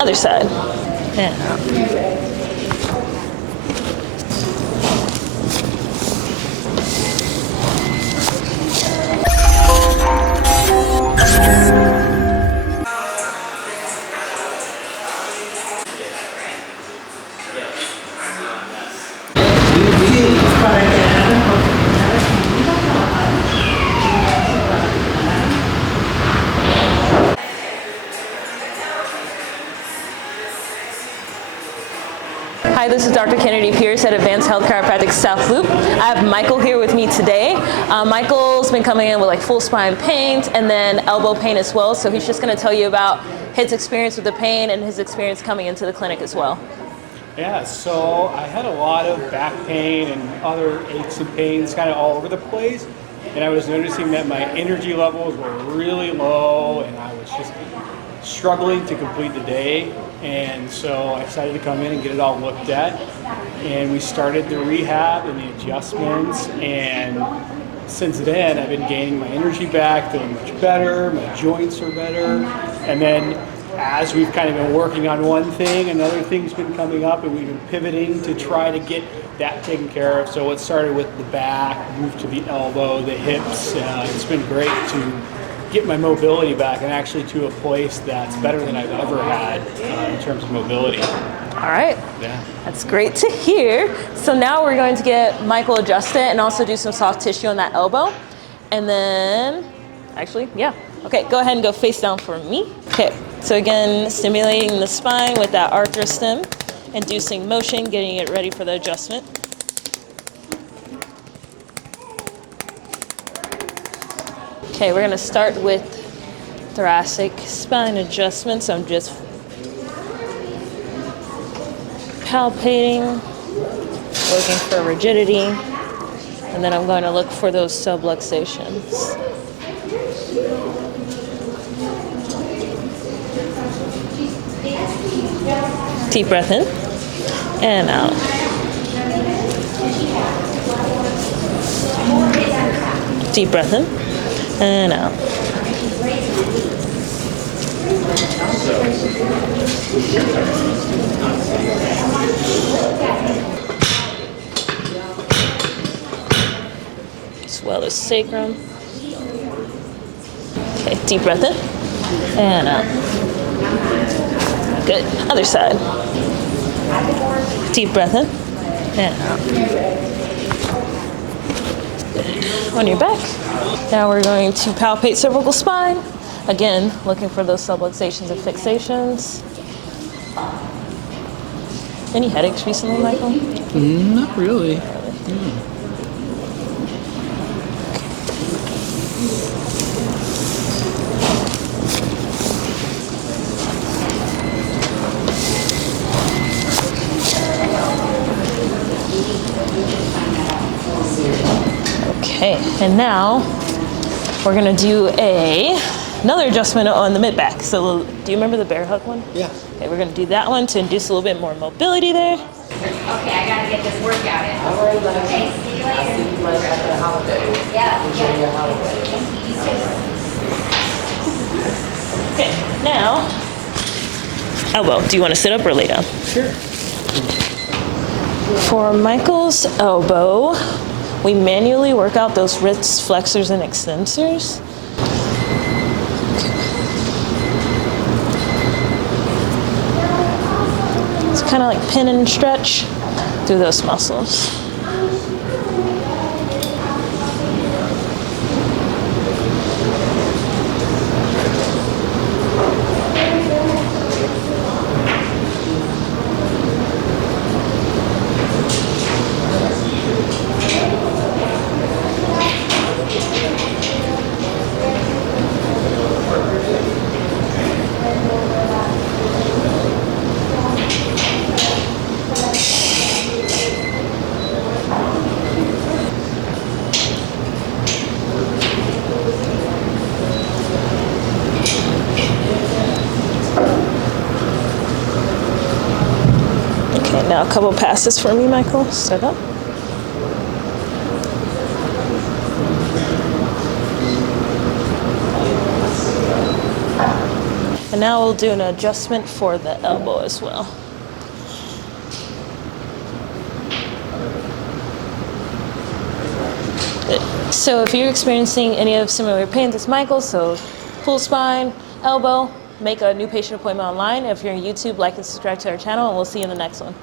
Other side. And out. Hi, this is Dr. Kennedi Pierce at Advanced Health Chiropractic South Loop. I have Michael here with me today. Michael's been coming in with like full spine pain and then elbow pain as well. So he's just going to tell you about his experience with the pain and his experience coming into the clinic as well. Yeah, so I had a lot of back pain and other aches and pains kind of all over the place. And I was noticing that my energy levels were really low and I was just struggling to complete the day. And so I decided to come in and get it all looked at. And we started the rehab and the adjustments. And since then, I've been gaining my energy back, feeling much better. My joints are better. And then as we've kind of been working on one thing, another thing's been coming up, and we've been pivoting to try to get that taken care of. So it started with the back, moved to the elbow, the hips. It's been great to get my mobility back and actually to a place that's better than I've ever had in terms of mobility. All right. Yeah. That's great to hear. So now we're going to get Michael adjusted and also do some soft tissue on that elbow. And then, actually, yeah. Okay, go ahead and go face down for me. Okay, so again, stimulating the spine with that arthrostim, inducing motion, getting it ready for the adjustment. Okay, we're gonna start with thoracic spine adjustments. I'm just palpating, looking for rigidity, and then I'm going to look for those subluxations. Deep breath in and out. Deep breath in and out. As well as sacrum. Okay, deep breath in and out. Good. Other side. Deep breath in and out. Good. On your back. Now we're going to palpate cervical spine. Again, looking for those subluxations and fixations. Any headaches recently, Michael? Not really. Okay, and now we're gonna do another adjustment on the mid-back. So do you remember the bear hug one? Yeah. Okay, we're gonna do that one to induce a little bit more mobility there. Okay, I gotta get this workout in. All right, okay, see you later. I'll see you later after the holiday. Yeah. Enjoy your holiday. Okay, now, elbow. Do you wanna sit up or lay down? Sure. For Michael's elbow, we manually work out those wrist flexors and extensors. It's kind of like pin and stretch through those muscles. Now a couple passes for me, Michael. Step up. And And now we'll do an adjustment for the elbow as well. So if you're experiencing any of similar pains as Michael, so full spine, elbow, make a new patient appointment online. If you're on YouTube, like and subscribe to our channel, and we'll see you in the next one.